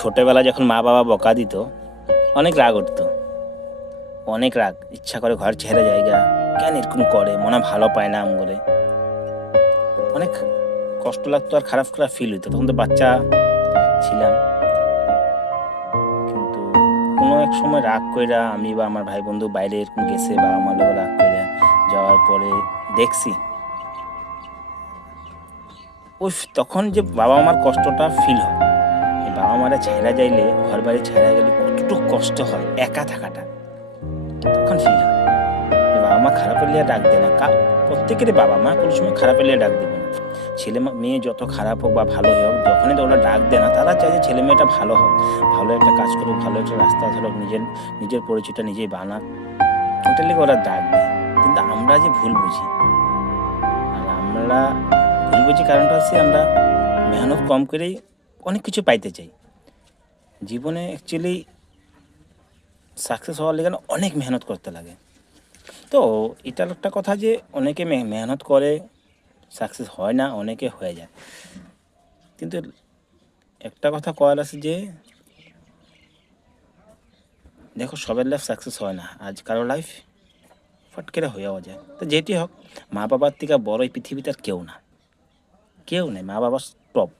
ছোটোবেলা যখন মা বাবা বকা দিত, অনেক রাগ উঠতো, অনেক রাগ, ইচ্ছা করে ঘর ছেড়ে জায়গা, কেন এরকম করে, মনে হয় ভালো পায় না আমগরে, অনেক কষ্ট লাগতো আর খারাপ খারাপ ফিল হইতো। তখন তো বাচ্চা ছিলাম, কিন্তু কোনো এক সময় রাগ কইরা আমি বা আমার ভাই বন্ধু বাইরে এরকম গেছে বা আমার লোক রাগ কইরা যাওয়ার পরে দেখছি ওই তখন যে বাবা মার কষ্টটা ফিল হয়। এই বাবা মারা ছেড়া যাইলে, ঘর বাড়ি ছেড়া গেলে কতটুকু কষ্ট হয় একা থাকাটা, তখন ফিল হয় যে বাবা মা খারাপ হলে ডাক দেয় না। প্রত্যেকেরই বাবা মা কোনো সময় খারাপ হলে ডাক দেবে না। ছেলে মেয়ে যত খারাপ হোক বা ভালো হোক, যখনই তো ওরা ডাক দেয় না, তারা চায় যে ছেলে মেয়েটা ভালো হোক, ভালো একটা কাজ করুক, ভালো একটা রাস্তা ধরুক, নিজের নিজের পরিচয়টা নিজেই বানাক, ওইটার লেগে ওরা ডাক দেয়। কিন্তু আমরা যে ভুল বুঝি, আর আমরা ভুল বুঝি কারণটা হচ্ছে আমরা মেহনত কম করেই অনেক কিছু পাইতে চাই জীবনে। অ্যাকচুয়ালি সাকসেস হওয়ার লেগে অনেক মেহনত করতে লাগে। তো এটার একটা কথা যে অনেকে মেহনত করে সাকসেস হয় না, অনেকে হয়ে যায়। কিন্তু একটা কথা কয়ার আছে যে দেখো, সবার লাইফ সাকসেস হয় না, আজ কারো লাইফ ফট করে হয়েও যায়। তো যেটি হোক, মা বাবার থেকে বড় এই পৃথিবীতে আর কেউ না, কেউ নেই, মা বাবা টপ।